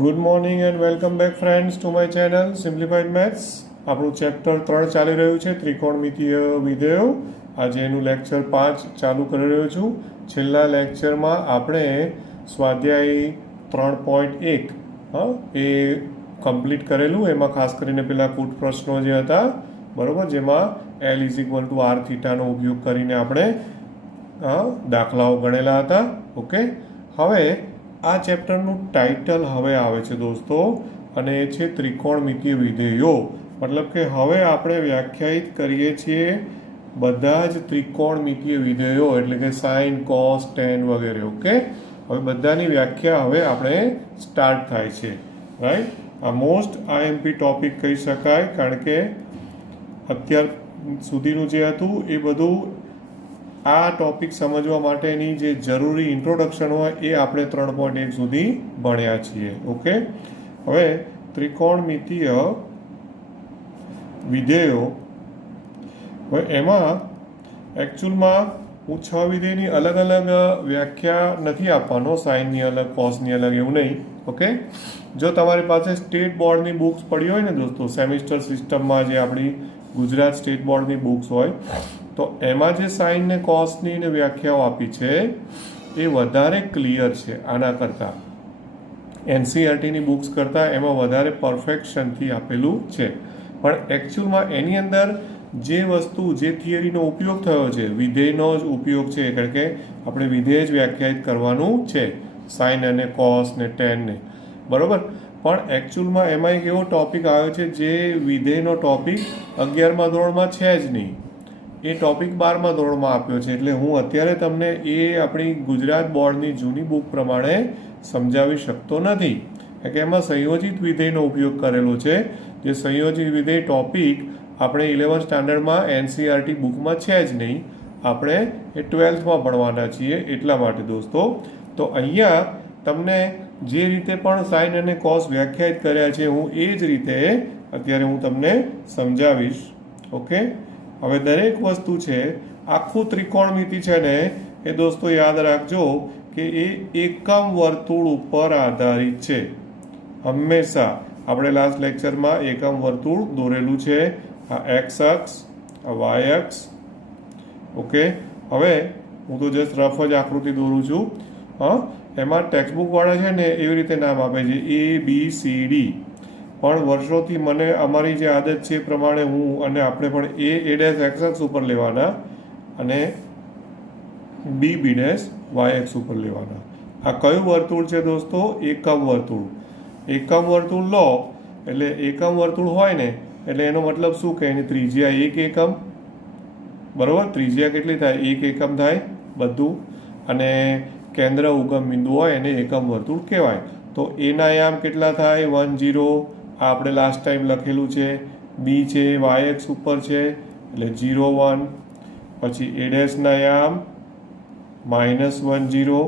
Good morning and welcome back friends to my channel simplified maths. આપણું chapter 3 ચાલી રહ્યું છે, ત્રિકોણમિતીય વિધેયો. આજે એનું લેક્ચર 5 ચાલુ કરી રહ્યો છું. છેલ્લા લેક્ચરમાં આપણે સ્વાધ્યાય 3.1 એ કમ્પ્લીટ કરેલું. એમાં ખાસ કરીને પેલા કૂટ પ્રશ્નો જે હતા, બરાબર, જેમાં L = r થીટાનો ઉપયોગ કરીને આપણે દાખલાઓ ગણેલા હતા. ઓકે, હવે આ ચેપ્ટરનું ટાઇટલ હવે આવે છે દોસ્તો, અને એ છે ત્રિકોણમિતીય વિધેયો. મતલબ કે હવે આપણે વ્યાખ્યાયિત કરીએ છીએ બધા જ ત્રિકોણમિતીય વિધેયો, એટલે કે સાઇન, કોસ, ટેન વગેરે. ઓકે, હવે બધાની વ્યાખ્યા હવે આપણે સ્ટાર્ટ થાય છે, રાઈટ. આ મોસ્ટ IMP ટોપિક કહી શકાય, કારણ કે અત્યાર સુધીનું જે હતું એ બધું આ ટોપિક સમજવા માટેની જે જરૂરી ઇન્ટ્રોડક્શન હોય એ આપણે 3.1 સુધી ભણ્યા છીએ. ઓકે, હવે ત્રિકોણમિતીય વિધેયો, હવે એમાં એકચ્યુઅલમાં હું 6 વિધેયની અલગ અલગ વ્યાખ્યા નથી આપવાનો, સાઇનની અલગ, કોસની અલગ, એવું નહીં. ઓકે, જો તમારી પાસે સ્ટેટ બોર્ડની બુક્સ પડી હોય ને દોસ્તો, સેમિસ્ટર સિસ્ટમમાં જે આપણી ગુજરાત સ્ટેટ બોર્ડની બુક્સ હોય, તો એમાં જે સાઇન ને કોસની ને વ્યાખ્યાઓ આપી છે એ વધારે ક્લિયર છે આના કરતાં. NCERTની બુક્સ કરતાં એમાં વધારે પરફેક્શનથી આપેલું છે. પણ એકચ્યુઅલમાં એની અંદર જે વસ્તુ, જે થિયરીનો ઉપયોગ થયો છે, વિધેયનો જ ઉપયોગ છે, કારણ કે આપણે વિધેય જ વ્યાખ્યાયિત કરવાનું છે, સાઇન અને કોસ ને ટેન ને, બરાબર. પણ એકચ્યુઅલમાં એમાં એક એવો ટોપિક આવ્યો છે જે વિધેયનો ટોપિક 11મા ધોરણમાં છે જ નહીં, એ ટોપિક 12મા ધોરણમાં આપ્યો છે. એટલે હું અત્યારે તમને એ આપણી ગુજરાત બોર્ડની જૂની બુક પ્રમાણે સમજાવી શકતો નથી, કારણ કે એમાં સંયોજિત વિધેયનો ઉપયોગ કરેલો છે. જે સંયોજિત વિધેય ટોપિક આપણે 11th સ્ટાન્ડર્ડમાં NCERT બુકમાં છે જ નહીં, આપણે એ 12thમાં ભણવાના છીએ. એટલા માટે દોસ્તો, તો અહીંયા તમને જે રીતે પણ સાઇન અને કોસ વ્યાખ્યાયિત કર્યા છે, હું એ જ રીતે અત્યારે હું તમને સમજાવીશ. ઓકે, હવે દરેક વસ્તુ છે, આખું ત્રિકોણમિતિ છે ને એ દોસ્તો યાદ રાખજો કે એ એકમ વર્તુળ ઉપર આધારિત છે. હંમેશા આપણે લાસ્ટ લેક્ચરમાં એકમ વર્તુળ દોરેલું છે, આ x અક્ષ, આ y અક્ષ. ઓકે, હવે હું તો જસ્ટ રફ જ આકૃતિ દોરું છું. એમાં ટેક્સ્ટબુક વાળા છે ને એવી રીતે નામ આપે છે ABCD, પણ વર્ષોથી મને અમારી જે આદત છે એ પ્રમાણે હું અને આપણે પણ A x અક્ષ ઉપર લેવાના અને B y અક્ષ ઉપર લેવાના. આ કયું વર્તુળ છે દોસ્તો? એકમ વર્તુળ. એકમ વર્તુળ લો એટલે એકમ વર્તુળ હોય ને એટલે એનો મતલબ શું કે એની ત્રિજ્યા 1 એકમ, બરોબર. ત્રિજ્યા કેટલી થાય? 1 એકમ થાય બધું. અને કેન્દ્ર ઉગમ બિંદુ હોય એને એકમ વર્તુળ કહેવાય. તો એના યામ કેટલા થાય? 1 0. આ આપણે લાસ્ટ ટાઈમ લખેલું છે. B છે y અક્ષ ઉપર છે એટલે 0 1. પછી A' ના યામ -1 0,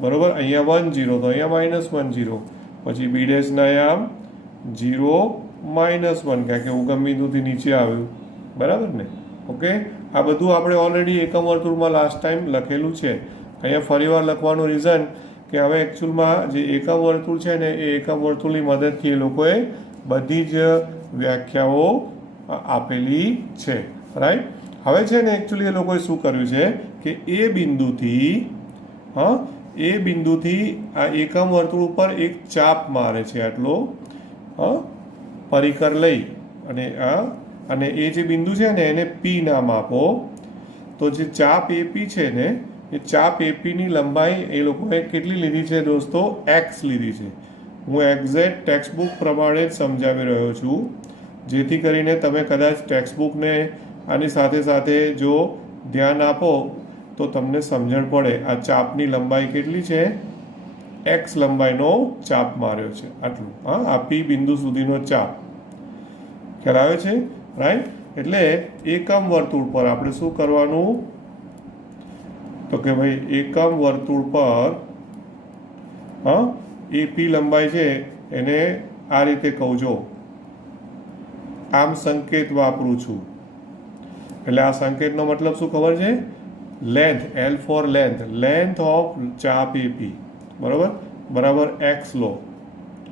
બરોબર. અહીંયા 1 0 તો અહીંયા -1 0. પછી B' ના યામ 0 -1, કારણ કે ઉગમ બિંદુથી નીચે આવ્યું, બરાબર ને. ઓકે, આ બધું આપણે ઓલરેડી એકમ વર્તુળમાં લાસ્ટ ટાઈમ લખેલું છે. અહીંયા ફરીવાર લખવાનું રીઝન કે હવે એકચ્યુઅલમાં જે એકમ વર્તુળ છે ને એ એકમ વર્તુળની મદદથી એ લોકોએ બધી જ વ્યાખ્યાઓ આપેલી છે, રાઈટ. હવે છે ને એકચ્યુઅલી એ લોકોએ શું કર્યું છે કે એ બિંદુથી આ એકમ વર્તુળ ઉપર એક ચાપ મારે છે, આટલો પરિકર લઈ અને એ જે બિંદુ છે ને એને P નામ આપો. તો જે ચાપ AP છે ને એ ચાપ APની લંબાઈ એ લોકોએ કેટલી લીધી છે દોસ્તો? x લીધી છે. હું એક્ઝેક્ટ ટેક્સ્ટબુક પ્રમાણે જ સમજાવી રહ્યો છું, જેથી કરીને તમે કદાચ ટેક્સ્ટબુકને આની સાથે સાથે જો ધ્યાન આપો તો તમને સમજણ પડે. આ ચાપની લંબાઈ કેટલી છે? x લંબાઈનો ચાપ માર્યો છે, આટલું. આ P બિંદુ સુધીનો ચાપ. ખ્યાલ આવે છે, રાઈટ. એટલે એકમ વર્તુળ પર આપણે શું કરવાનું? તો કે ભાઈ એકમ વર્તુળ પર AP લંબાઈ છે એને આ રીતે કહું જો, આમ સંકેત વાપરું છું. એટલે આ સંકેતનો મતલબ શું ખબર છે? Length, L for length, length of ચાપ AP, બરાબર, x લો.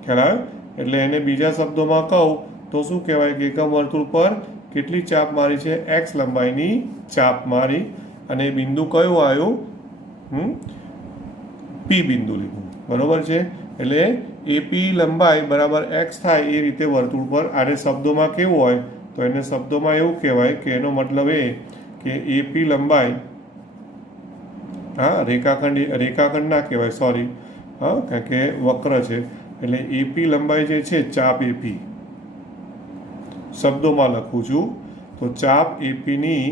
ખ્યાલ આવે? એટલે એને બીજા શબ્દોમાં કહું તો શું કહેવાય કે એકમ વર્તુળ પર કેટલી ચાપ મારી છે? એક્સ લંબાઈની ચાપ મારી. અને બિંદુ કયું આવ્યું? પી બિંદુ લીધું. બરોબર છે? એટલે એપી લંબાઈ બરાબર એક્સ થાય એ રીતે વર્તુળ પર. આને શબ્દોમાં કેવું હોય તો એને શબ્દોમાં એવું કહેવાય કે એનો મતલબ એ કે એપી લંબાઈ, રેખાખંડ ના કહેવાય, સોરી, કારણ કે વક્ર છે. એટલે એપી લંબાઈ જે છે, ચાપ એપી શબ્દોમાં લખું છું તો ચાપ એપીની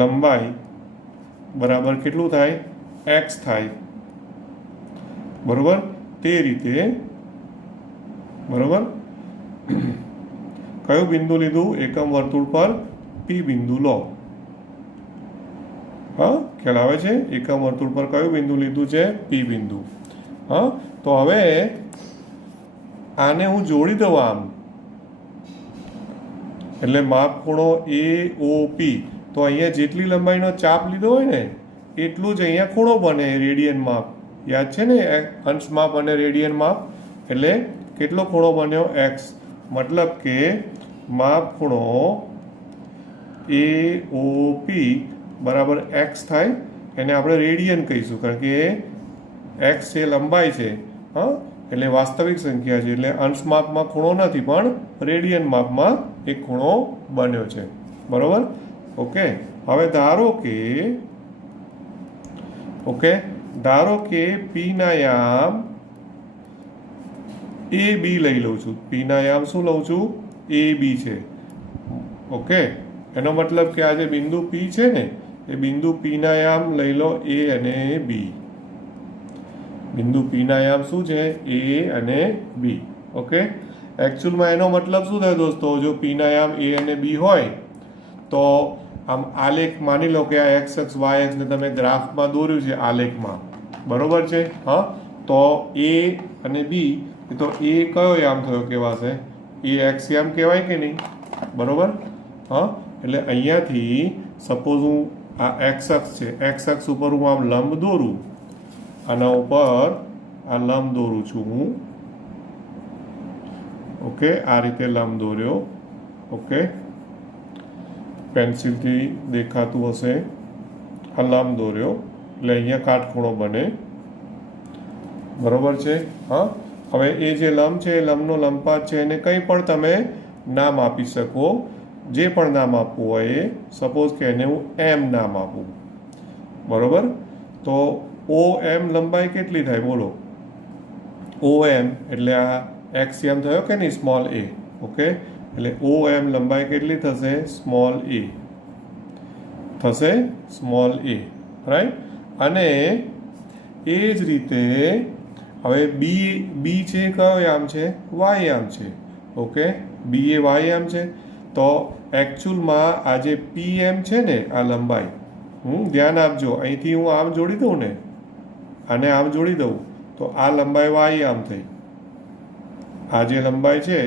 લંબાઈ બરાબર કેટલું થાય? એક્સ થાય. બરોબર? તે રીતે બરોબર કયું બિંદુ લીધું? એકમ વર્તુળ પર પી બિંદુ લો. ખ્યાલ આવે છે? એકમ વર્તુળ પર કયું બિંદુ લીધું છે? પી બિંદુ. તો હવે આને હું જોડી દઉં આમ, એટલે માપ ખૂણો AOP. તો અહીંયા જેટલી લંબાઈનો ચાપ લીધો હોય ને એટલું જ અહીંયા ખૂણો બને, રેડિયન માપ. યાદ છે ને? અંશ માપ અને રેડિયન માપ. એટલે કેટલો ખૂણો બન્યો? એક્સ. મતલબ કે માપ ખૂણો AOP બરાબર એક્સ થાય. એને આપણે રેડિયન કહીશું કારણ કે એક્સ છે લંબાઈ છે, એટલે વાસ્તવિક સંખ્યા છે. એટલે અંશ માપમાં ખૂણો નથી પણ રેડિયન માપમાં એક ખૂણો બન્યો છે. બરોબર? ઓકે. હવે ધારો કે પી ના યામ AB લઈ લઉં છું. પી ના યામ શું લઉં છું? AB છે. ઓકે. એનો મતલબ કે આ જે બિંદુ P છે ને એ બિંદુ P ના યામ લઈ લો A અને B. બિંદુ P ના યામ શું છે? A અને B. ઓકે. એકચ્યુઅલમાં એનો મતલબ શું થાય દોસ્તો? જો P ના યામ A અને B હોય તો આમ આલેખ માની લો કે આ એક્સ અક્ષ વાય અક્ષ ને તમે ગ્રાફમાં દોર્યું છે આલેખમાં. બરોબર છે? તો A અને B, તો A કયો યામ થયો કહેવાશે? એ એક્સ યામ કહેવાય કે નહીં? બરોબર? એટલે અહીંયાથી સપોઝ હું આ એક્સ અક્ષ છે, એક્સ અક્ષ ઉપર હું આમ લંબ દોરું, આના ઉપર આ લંબ દોરું છું હું. ઓકે. આ રીતે લંબ દોર્યો. ઓકે. પેન્સિલથી દેખાતું હશે. આ લંબ દોર્યો એટલે અહીંયા કાટખૂણો બને. બરોબર છે? હવે એ જે લંબ છે એ લંબનો લંબપાત છે એને કંઈ પણ તમે નામ આપી શકો. જે પણ નામ આપવું હોય એ. સપોઝ કે એને હું એમ નામ આપું. બરોબર? તો OM લંબાઈ કેટલી થાય? બોલો. OM એટલે આ એક્સ એમ થયો કે નહીં? Small a. ઓકે. એટલે OM લંબાઈ કેટલી થશે? સ્મોલ a થશે. Small a. રાઈટ? અને એ જ રીતે હવે બી છે કયો યામ છે? વાય યામ છે. ઓકે. બી એ વાય યામ છે. તો એકચ્યુઅલમાં આ જે PM છે ને આ લંબાઈ, ધ્યાન આપજો, અહીંથી હું આમ જોડી દઉં ને, આને આમ જોડી દઉં તો આ લંબાઈ વાય યામ થઈ. આ જે લંબાઈ છે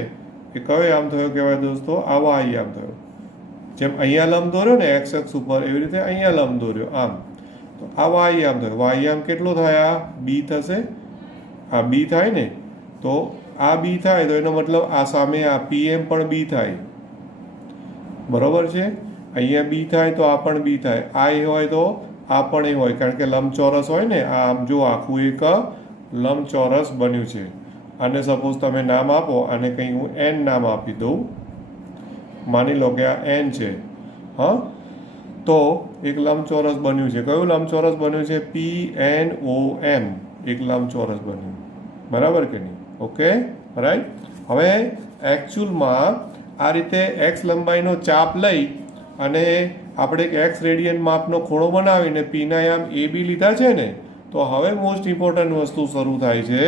એ કયો યામ થયો કહેવાય દોસ્તો? આ વાય યામ થયો. જેમ અહીંયા લંબ દોર્યો ને એક્સ અક્ષ ઉપર, એવી રીતે અહીંયા લંબ દોર્યો આમ, તો આ વાય યામ થયો. વાય યામ કેટલો થાય? આ બી થશે. આ બી થાય ને, તો આ બી થાય તો એનો મતલબ આ સામે આ PM પણ બી થાય. બરોબર છે? અહીંયા બી થાય તો આ પણ બી થાય. આ એ હોય તો આ પણ એ હોય, કારણ કે લંબચોરસ હોય ને. આમ જો આખું એક લંબચોરસ બન્યું છે. આને સપોઝ તમે નામ આપો, આને કંઈ હું N નામ આપી દઉં. માની લો કે આ N છે. તો એક લંબચોરસ બન્યું છે. કયું લંબચોરસ બન્યું છે? PNOM. એક લંબચોરસ બન્યું. બરાબર કે નહીં? ઓકે. રાઈટ? હવે એકચ્યુઅલમાં આ રીતે એક્સ લંબાઈનો ચાપ લઈ અને આપણે એક એક્સ રેડિયન માપનો ખૂણો બનાવીને પીના યામ AB લીધા છે ને, તો હવે મોસ્ટ ઇમ્પોર્ટન્ટ વસ્તુ શરૂ થાય છે.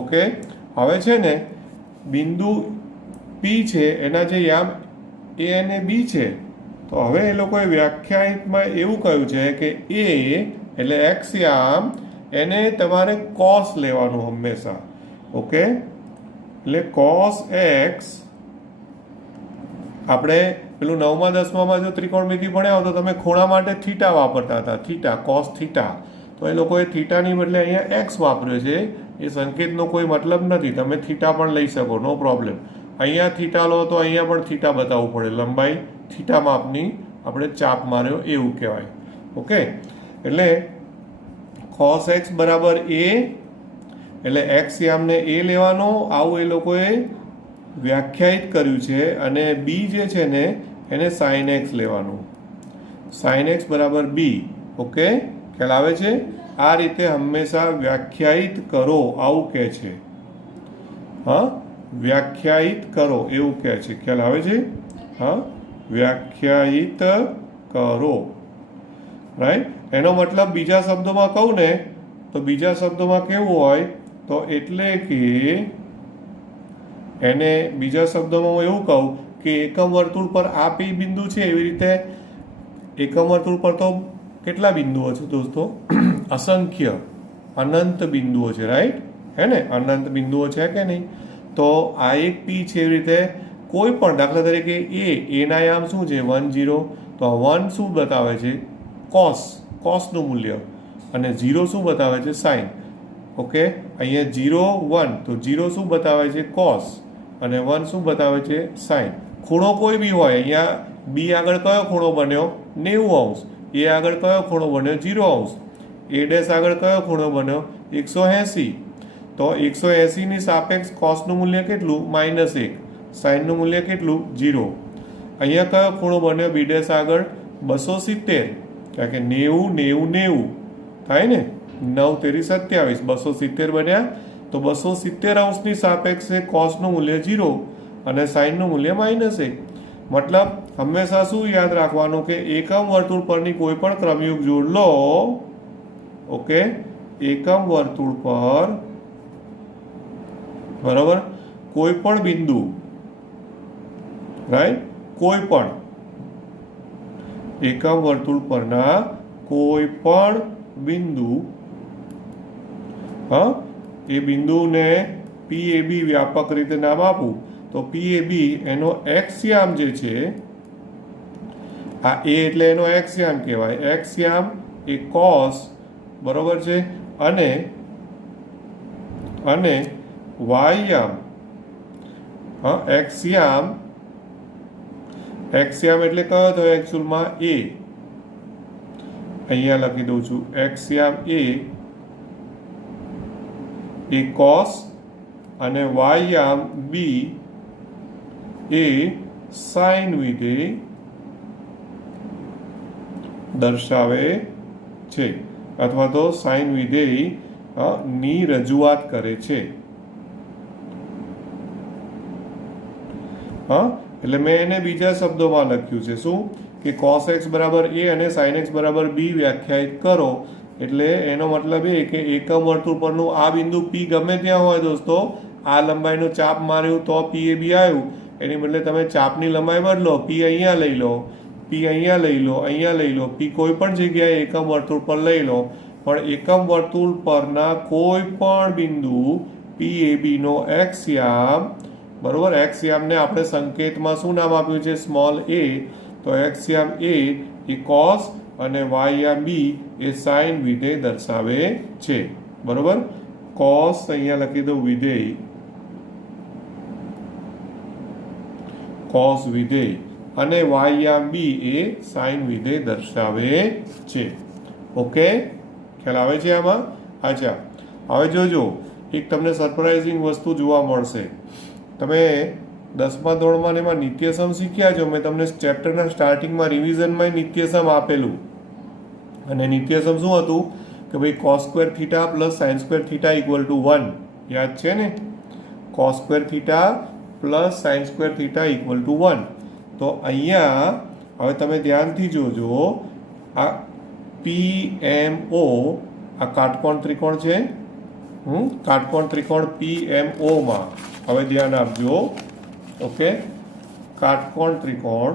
ઓકે. હવે છે ને બિંદુ P છે એના જે યામ A અને B છે, તો હવે એ લોકોએ વ્યાખ્યાયિતમાં એવું કહ્યું છે કે A એટલે એક્સ યામ એને તમારે cos લેવાનું હંમેશા. ઓકે. એટલે cos x, આપણે પેલું 9મા 10મામાં જો ત્રિકોણમિતિ ભણ્યા હો તો તમે ખૂણા માટે થીટા વાપરતા હતા. Theta, cos theta. તો એ લોકોએ થીટાની બદલે અહીંયા એક્સ વાપર્યો છે. એ સંકેતનો કોઈ મતલબ નથી. તમે થીટા પણ લઈ શકો, નો પ્રોબ્લેમ. અહીંયા થીટા લો તો અહીંયા પણ થીટા બતાવવું પડે. લંબાઈ થીટા માપની આપણે ચાપ માર્યો એવું કહેવાય. ઓકે, એટલે cos x બરાબર a, એટલે એક્સ યામને એ લેવાનો, આવું એ લોકોએ વ્યાખ્યાયિત કર્યું છે. અને બી જે છે ને એને sin x લેવાનું. sin x બરાબર બી. ઓકે, ખ્યાલ આવે છે? આ રીતે હંમેશા વ્યાખ્યાયિત કરો આવું કહે છે. હા, વ્યાખ્યાયિત કરો એવું કહે છે. ખ્યાલ આવે છે? હા, વ્યાખ્યાયિત કરો. રાઈટ. એનો મતલબ બીજા શબ્દોમાં કહું ને તો બીજા શબ્દોમાં કેવું હોય તો એટલે કે એને બીજા શબ્દોમાં હું એવું કહું કે એકમ વર્તુળ પર આ પી બિંદુ છે, એવી રીતે એકમ વર્તુળ પર તો કેટલા બિંદુઓ છે દોસ્તો? અસંખ્ય, અનંત બિંદુઓ છે. રાઈટ, હે ને? અનંત બિંદુઓ છે કે નહીં? તો આ એક પી છે. એવી રીતે કોઈ પણ દાખલા તરીકે એના યામ શું છે? 1 0. તો 1 શું બતાવે છે? કોસનું મૂલ્ય. અને 0 શું બતાવે છે? સાઇન. ઓકે, અહીંયા 0 1, તો 0 શું બતાવે છે? કોસ. અને 1 શું બતાવે છે? સાઇન. ખૂણો કોઈ બી હોય. અહીંયા બી આગળ કયો ખૂણો બન્યો? 90°. એ આગળ કયો ખૂણો બન્યો? 0°. એ ડેશ આગળ કયો ખૂણો બન્યો? 180. તો 180 ની સાપેક્ષ કોસનું મૂલ્ય કેટલું? -1. સાઇનનું મૂલ્ય કેટલું? 0. અહીંયા કયો ખૂણો બન્યો? બી ડેશ આગળ 270. કારણ કે 90 90 90 થાય ને, 9 તેરી 27, 270 બન્યા. તો 270° ની સાપેક્ષે કોસનું મૂલ્ય 0 અને સાઇનનું મૂલ્ય -1. મતલબ હંમેશા શું યાદ રાખવાનું કે એકમ વર્તુળ પરની કોઈ પણ ક્રમયુગ જોડ લો. ઓકે, એકમ વર્તુળ પર બરાબર કોઈ પણ બિંદુ, રાઈટ, કોઈ પણ એકમ વર્તુળ પરના કોઈ પણ બિંદુ, હા, એ બિંદુને PAB વ્યાપક રીતે નામ આપું તો PAB એનો એક્સ યામ જે છે, આ એ એટલે એનો એક્સ યામ કહેવાય. એક્સ યામ એ કોસ, બરોબર છે, અને વાય યામ, હા, એક્સ યામ એટલે કયો થયો એકચ્યુઅલમાં? એ. અહીંયા લખી દઉં છું. એક્સ યામ એ કોસ અને વાય યામ બી એ સાઇન વિધેય દર્શાવે છે, અથવા તો સાઇન વિધેય ની રજૂઆત કરે છે. હા, એટલે મેં એને બીજા શબ્દોમાં લખ્યું છે. શું? કે cos x બરાબર a અને sin x બરાબર b વ્યાખ્યાયિત કરો. એટલે એનો મતલબ એ કે એકમ વર્તુળ પરનું આ બિંદુ P ગમે ત્યાં હોય દોસ્તો, આ લંબાઈનું ચાપ માર્યું તો PAB આવ્યું. એની બદલે તમે ચાપની લંબાઈ બદલો. P અહીંયા લઈ લો, P અહીંયા લઈ લો, અહીંયા લઈ લો, P કોઈ પણ જગ્યાએ એકમ વર્તુળ પર લઈ લો. પણ એકમ વર્તુળ પરના કોઈ પણ બિંદુ PAB નો એક્સ યામ, બરોબર, એક્સ યામને આપણે સંકેતમાં શું નામ આપ્યું છે? Small a. તો એક્સ યામ a એ કોસ અને વાય યામ b એ સાઇન વિધેય દર્શાવે છે. બરોબર, કોસ અહીંયા લખી દઉં વિધેય, કોસ વિધેય, અને વાય યામ b એ સાઇન વિધેય દર્શાવે છે. ઓકે, ખ્યાલ આવે છે આમાં? અચ્છા, હવે જોજો, એક તમને સરપ્રાઇઝિંગ વસ્તુ જોવા મળશે. તમે 10મા ધોરણમાં એમાં નિત્યસમ શીખ્યા છો. મેં તમને ચેપ્ટરના સ્ટાર્ટિંગમાં રિવિઝનમાં નિત્યસમ આપેલું. અને નિત્યસમ શું હતું કે ભાઈ cos square theta plus sine square theta equal to 1. યાદ છે ને? cos square theta plus sine square theta equal to 1. તો અહીંયા હવે તમે ધ્યાનથી જોજો, આ PMO, આ કાટકોણ ત્રિકોણ છે, કાટકોણ ત્રિકોણ PMO માં હવે ધ્યાન આપજો. ઓકે, કાટકોણ ત્રિકોણ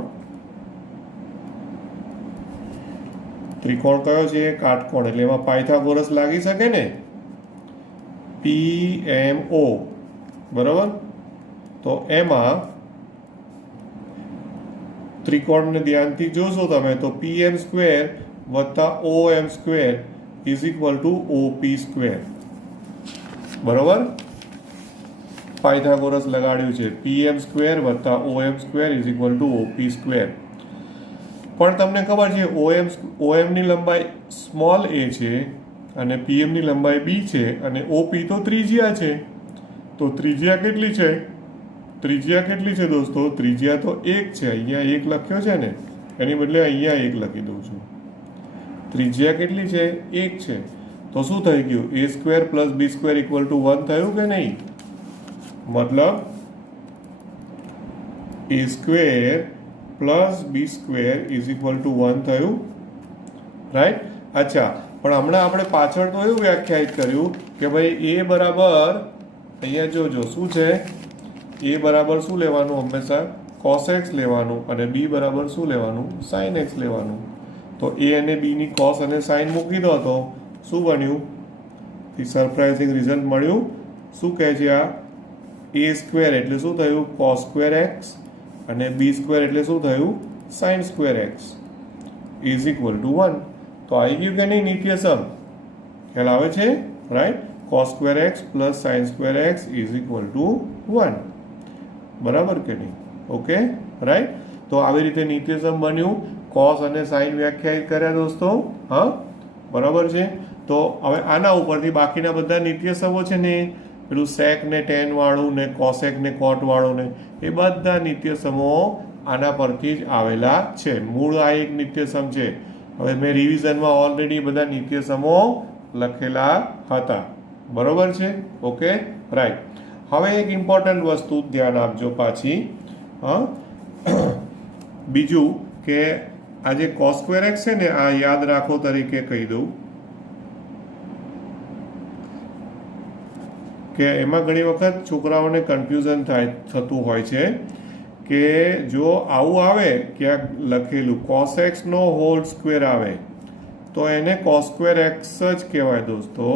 કયો છે? કાટકોણ, એટલે એમાં પાયથાગોરસ લાગી શકે ને? PMO, બરાબર. તો એમાં ત્રિકોણને ધ્યાનથી જોશો તમે તો PM² વત્તા OM² is equal to OP square. બરોબર, પાયથાગોરસ લગાડ્યું છે. પીએમ સ્ક્વેર વત્તા OM square is equal to OP square. પણ તમને ખબર છે ઓએમની લંબાઈ સ્મોલ એ છે અને પીએમની લંબાઈ બી છે અને ઓપી તો ત્રિજ્યા છે. તો ત્રિજ્યા કેટલી છે? ત્રિજ્યા કેટલી છે દોસ્તો? ત્રિજ્યા તો 1 છે. અહીંયા 1 લખ્યો છે ને, એની બદલે અહીંયા 1 લખી દઉં છું. ત્રિજ્યા કેટલી છે? 1 છે. તો શું થઈ ગયું? A square plus B square equal to 1 થયું કે નહીં? મતલબ A square plus B square is equal to 1 થયું, રાઈટ? અચ્છા, પણ હમણાં આપણે પાછળ તો એવું વ્યાખ્યાયિત કર્યું કે ભાઈ એ બરાબર, અહીંયા જોજો શું છે, એ બરાબર શું લેવાનું? હંમેશા cos x લેવાનું અને બી બરાબર શું લેવાનું? sin x લેવાનું. તો એ અને બી ની cos અને sin મૂકી દો તો શું બન્યું? સરપ્રાઇઝિંગ રિઝલ્ટ મળ્યું. શું કહે છે આ? એ સ્ક્વેર એટલે શું થયું? cos સ્ક્વેર એક્સ અને બી સ્ક્વેર એટલે શું થયું? sin square x is equal to 1. તો આવી ગયું કે નહીં નિત્ય સમ? ખ્યાલ આવે છે, right? cos square x plus sin square x is equal to 1. બરાબર કે નહીં? Okay, right? તો આવી રીતે નિત્ય સમ બન્યું. cos અને sin વ્યાખ્યાયિત કર્યા દોસ્તો. હા, બરાબર છે. તો હવે આના ઉપરથી બાકીના બધા નિત્ય સમો છે ને, પેલું sec ને tan વાળું ને cosec ને cot વાળું ને, એ બધા નિત્ય સમો આના પરથી જ આવેલા છે. મૂળ આ એક નિત્ય સમ છે. હવે મેં રિવિઝનમાં ઓલરેડી બધા નિત્ય સમો લખેલા હતા. બરોબર છે? Okay, right. હવે એક ઇમ્પોર્ટન્ટ વસ્તુ ધ્યાન આપજો પાછી. હા, બીજું કે આ જે cos સ્ક્વેર એક્સ છે ને, આ યાદ રાખો તરીકે કહી દઉં કે એમાં ઘણી વખત છોકરાઓને કન્ફ્યુઝન થતું હોય છે કે જો આવું આવે ક્યાંક લખેલું cos x નો હોલ સ્ક્વેર આવે તો એને cos સ્ક્વેર એક્સ જ કહેવાય દોસ્તો.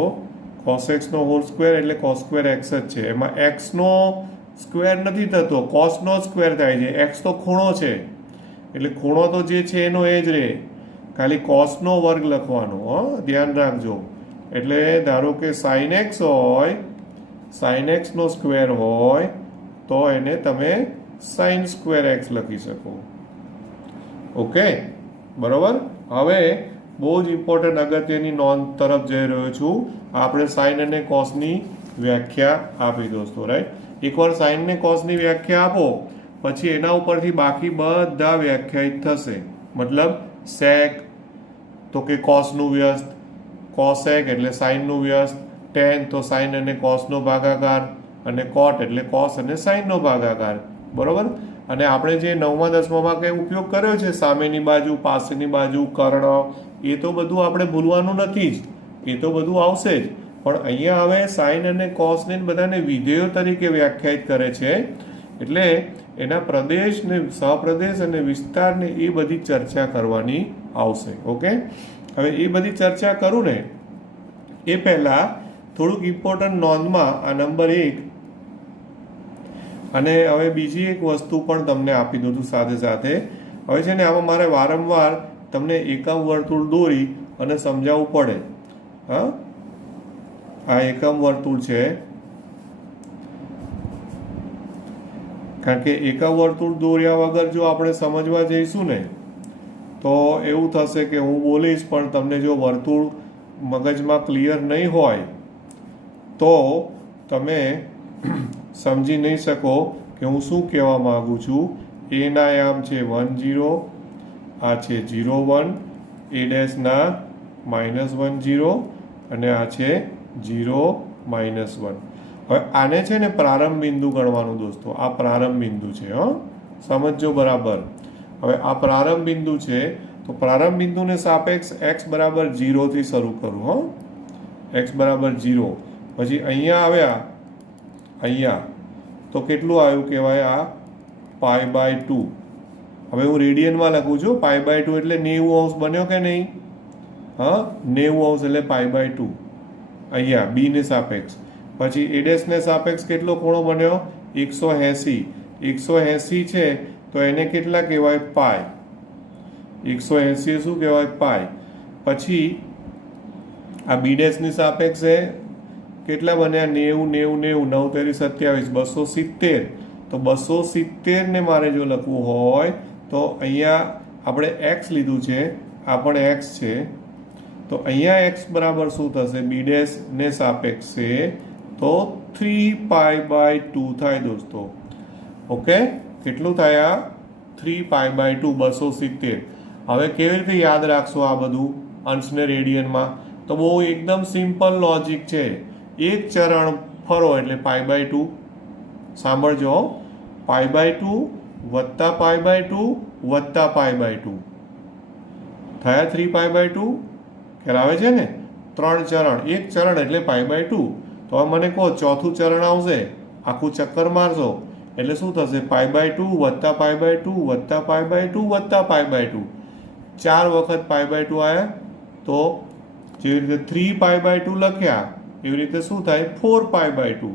cos x નો હોલ સ્ક્વેર એટલે cos સ્ક્વેર એક્સ જ છે. એમાં x નો સ્ક્વેર નથી થતો, cos નો સ્ક્વેર થાય છે. x તો ખૂણો છે એટલે ખૂણો તો જે છે એનો એ જ રહે, ખાલી cos નો વર્ગ લખવાનો. ધ્યાન રાખજો. એટલે ધારો કે sin x હોય, sin x નો સ્ક્વેર હોય તો એને તમે sin સ્ક્વેર એક્સ લખી શકો. ઓકે, બરોબર. હવે બહુ જ ઇમ્પોર્ટન્ટ અગત્યની નોંધ તરફ જઈ રહ્યો છું. આપણે sin અને cos ની વ્યાખ્યા આપી દોસ્તો, રાઈટ? એકવાર sin ને cos ની વ્યાખ્યા આપો પછી એના ઉપરથી બાકી બધા વ્યાખ્યાયિત થશે. મતલબ sec તો કે cos નું વ્યસ્ત, cosec એટલે sin નું વ્યસ્ત, tan તો sin અને cos નો ભાગાકાર, અને cot એટલે cos અને sin નો ભાગાકાર. બરોબર. અને આપણે જે 9મા 10મામાં કંઈ ઉપયોગ કર્યો છે, સામેની બાજુ, પાસેની બાજુ, કર્ણ, એ તો બધું આપણે ભૂલવાનું નથી જ, એ તો બધું આવશે જ. પણ અહીંયા હવે sin અને cos ને બધાને વિધેયો તરીકે વ્યાખ્યાયિત કરે છે એટલે એના પ્રદેશ ને સહપ્રદેશ અને વિસ્તારને એ બધી ચર્ચા કરવાની આવશે. ઓકે, હવે એ બધી ચર્ચા કરું ને એ પહેલા થોડુંક ઇમ્પોર્ટન્ટ નોંધમાં આ નંબર 1 અને હવે બીજી એક વસ્તુ પણ તમને આપી દઉં છું સાથે સાથે. હવે છે ને આમાં મારે વારંવાર તમને એકમ વર્તુળ દોરી અને સમજાવવું પડે. હા, આ એકમ વર્તુળ છે, કારણ કે એકમ વર્તુળ દોર્યા વગર જો આપણે સમજવા જઈશું ને તો એવું થશે કે હું બોલીશ પણ તમને જો વર્તુળ મગજમાં ક્લિયર નહીં હોય તો તમે સમજી નહીં શકો કે હું શું કહેવા માગું છું. એના આમ છે 1 0, આ છે 0 1, એ ડેશના -1 0 અને આ છે 0 -1. હવે આને છે ને પ્રારંભ બિંદુ ગણવાનું દોસ્તો. આ પ્રારંભ બિંદુ છે. સમજજો બરાબર. હવે આ પ્રારંભ બિંદુ છે તો પ્રારંભ બિંદુને સાપેક્ષ x બરાબર 0 થી શરૂ કરું. x બરાબર 0, પછી અહીંયા આવ્યા, અહીંયા તો કેટલું આવ્યું કહેવાય? આ π/2. હવે હું રેડિયનમાં લખું છું. π/2 એટલે 90° બન્યો કે નહીં? હા, 90° એટલે π/2 અહીંયા બી ને સાપેક્ષ. પછી એ ડેશને સાપેક્ષ કેટલો ખૂણો બન્યો? 180. 180 છે તો એને કેટલા કહેવાય? π. 180 શું કહેવાય? π. પછી આ બી ડેશની સાપેક્ષે કેટલા બન્યા? 90 90 90 9 તેરી 27 270. તો 270 ને મારે જો લખવું હોય તો અહીંયા આપણે એક્સ લીધું છે, આ પણ એક્સ છે, તો અહીંયા એક્સ બરાબર શું થશે? બી ડેશ ને સાપેક્ષે તો 3π/2 થાય દોસ્તો. ઓકે, કેટલું થાય? 3π/2 270. હવે કેવી રીતે યાદ રાખશો આ બધું અંશને રેડિયનમાં? તો બહુ એકદમ સિમ્પલ લોજિક છે. એક ચરણ ફરો એટલે π/2. સાંભળજો, π/2 વત્તા π/2 વત્તા π/2 થયા 3π/2. ખ્યાલ આવે છે ને? 3 ચરણ, એક ચરણ એટલે π/2. તો હવે મને કહો ચોથું ચરણ આવશે, આખું ચક્કર મારશો એટલે શું થશે? π/2 વત્તા π/2 વત્તા π/2 વત્તા π/2. 4 વખત π/2 આવ્યા. તો જેવી રીતે 3π/2 લખ્યા એવી રીતે શું થાય? 4π/2.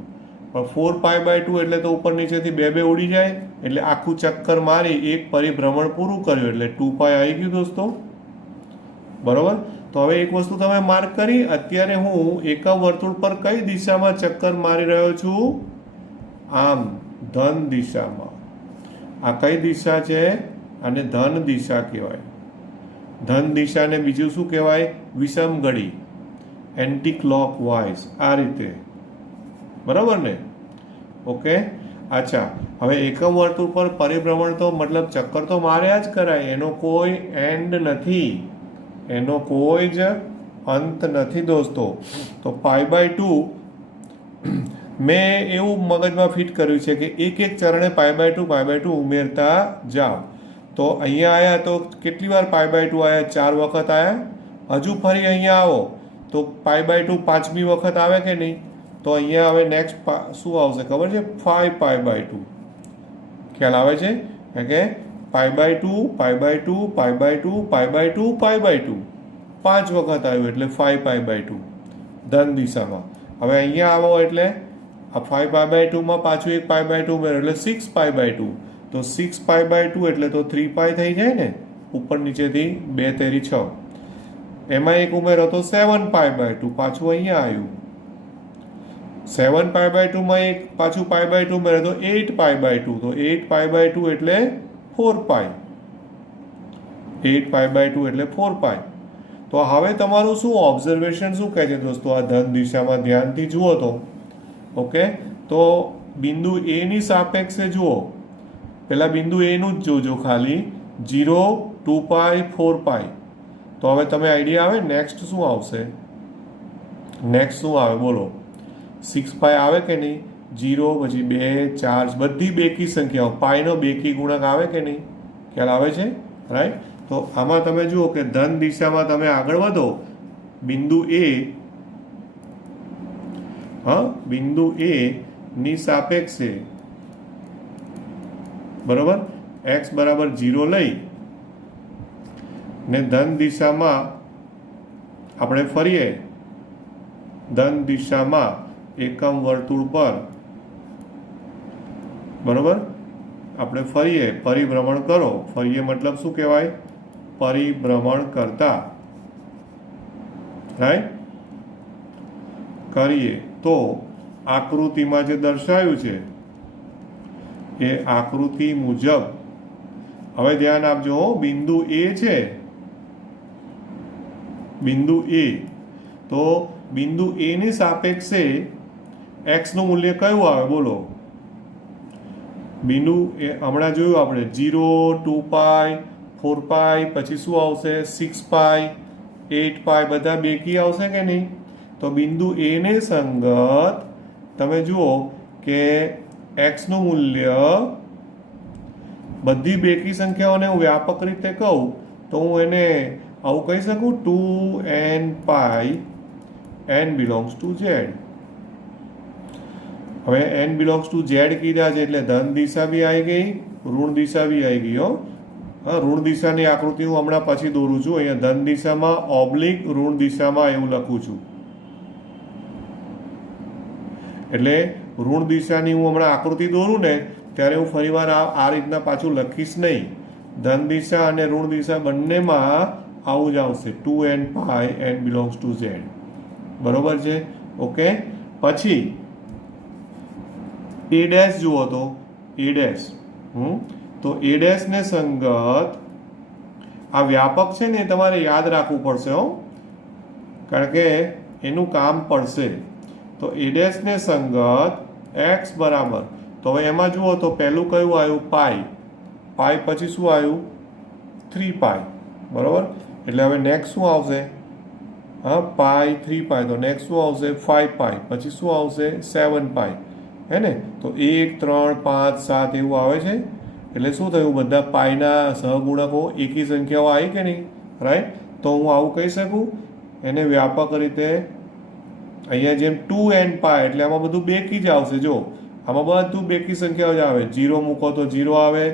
પણ 4π/2 એટલે તો ઉપર નીચેથી બે બે ઉડી જાય, એટલે આખું ચક્કર મારી એક પરિભ્રમણ પૂરું કર્યું એટલે 2π આવી ગયું દોસ્તો. બરોબર. તો હવે એક વસ્તુ તમે માર્ક કરી, અત્યારે હું એકમ વર્તુળ પર કઈ દિશામાં ચક્કર મારી રહ્યો છું? આમ, ધન દિશામાં. આ કઈ દિશા છે? આને ધન દિશા કહેવાય. ધન દિશાને બીજું શું કહેવાય? વિષમ ઘડી, એન્ટી ક્લોકવાઇઝ. આ રીતે. બરાબર ને? ઓકે. અચ્છા, હવે એકમ વર્તુળ પર પરિભ્રમણ તો મતલબ ચક્કર તો માર્યા જ કરાય, એનો કોઈ એન્ડ નથી, એનો કોઈ જ અંત નથી દોસ્તો. તો π/2 મેં એવું મગજમાં ફિટ કર્યું છે કે એક એક ચરણે π/2 ઉમેરતા જાઓ. તો અહીંયા આવ્યા તો કેટલી વાર π/2 આવ્યા? 4 વખત આવ્યા. હજુ ફરી અહીંયા આવો તો π/2 પાંચમી વખત આવે કે નહીં? તો અહીંયા હવે નેક્સ્ટ શું આવશે ખબર છે? 5π/2. ખ્યાલ આવે છે કે π/2 π/2 π/2 π/2 π/2 પાંચ વખત આવ્યું એટલે 5π/2 ધન દિશામાં. હવે અહીંયા આવો એટલે આ 5π/2 માં પાછું એક π/2 ઉમેરો એટલે 6π/2. તો 6π/2 એટલે તો 3π થઈ જાય ને, ઉપર નીચેથી 2 તેરી 6. એમાં એક ઉમેરો તો 7π/2, પાછું અહીંયા આવ્યું. 7π/2 માં એક પાછું π/2 ઉમેરો તો 8π/2. તો 8π/2 એટલે 4π. 8π/2 એટલે 4π. તો હવે તમારું શું ઓબ્ઝર્વેશન શું કહે છે દોસ્તો? આ ધન દિશામાં ધ્યાનથી જુઓ તો. ઓકે, તો બિંદુ એ ની સાપેક્ષે જુઓ. પહેલા બિંદુ એ નું જ જોજો ખાલી. 0 2π 4π. તો હવે તમે આઈડિયા આવે નેક્સ્ટ શું આવશે? નેક્સ્ટ શું આવે બોલો? 6π આવે કે નહીં? 0 પછી 2 4 બધી બેકી સંખ્યાઓ, પાઈનો બેકી ગુણક આવે કે નહીં? ખ્યાલ આવે છે? રાઈટ. તો આમાં તમે જુઓ કે ધન દિશામાં તમે આગળ વધો, બિંદુ એ, બિંદુ એ ની સાપેક્ષે બરોબર x બરાબર 0 લઈ ને ધન દિશામાં આપણે ફરીએ, ધન દિશામાં એકમ વર્તુળ પર બરોબર આપણે ફરીએ, પરિભ્રમણ કરો. ફરીએ મતલબ શું કહેવાય? પરિભ્રમણ કરતા. રાઈટ. કરીએ તો આકૃતિમાં જે દર્શાવ્યું છે એ આકૃતિ મુજબ હવે ધ્યાન આપજો. બિંદુ એ છે, બિંદુ એ. તો બિંદુ એ ની સાપેક્ષે x નું મૂલ્ય કયું આવે બોલો? બિંદુ એ હમણાં જોયું આપણે 0 2π 4π પછી શું આવશે? 6π 8π બધા બેકી આવશે કે નહીં? તો બિંદુ એ ને સંગત તમે જુઓ કે x નું મૂલ્ય બધી બેકી સંખ્યાઓને હું વ્યાપક રીતે કહું તો હું એને આવું કહી શકું 2nπ n belongs to z. હવે n belongs to z કીધા છે એટલે ધન દિશા બી આવી ગઈ, ઋણ દિશા બી આવી ગઈ. ઋણ દિશાની આકૃતિ હું હમણાં પછી દોરું છું. અહીંયા ધન દિશામાં ઓબ્લિક, ઋણ દિશામાં એવું લખું છું. એટલે ઋણ દિશાની હું હમણાં આકૃતિ દોરું ને ત્યારે હું ફરીવાર આ રીતના પાછું લખીશ નહીં. ધન દિશા અને ઋણ દિશા બંનેમાં આવું જ આવશે 2nπ n belongs to z. બરોબર છે. ઓકે, પછી એ ડેશ જુઓ તો એ ડેશ, તો એ ડેશ ને સંગત આ વ્યાપક છે ને તમારે યાદ રાખવું પડશે હો, કારણ કે એનું કામ પડશે. તો એ ડેશ ને સંગત એક્સ બરાબર, તો હવે એમાં જુઓ તો પહેલું કયું આવ્યું? પાઈ. પાઈ પછી શું આવ્યું? 3 પાઈ. બરાબર, એટલે હવે નેક્સ્ટ શું આવશે? હા, પાઈ 3 પાઈ, તો નેક્સ્ટ શું આવશે? 5 પાઈ. પછી શું આવશે? 7 પાઈ. હે ને? તો 1 3 5 7 એવું આવે છે. એટલે શું થયું? બધા પાઈના સહગુણકો એકી સંખ્યાઓ આવી કે નહીં? રાઈટ. તો હું આવું કહી શકું એને વ્યાપક રીતે, અહીંયા જેમ 2n પાઈ એટલે આમાં બધું બેકી જ આવશે. જો આમાં બધું બેકી સંખ્યાઓ જ આવે. 0 મૂકો તો 0 આવે,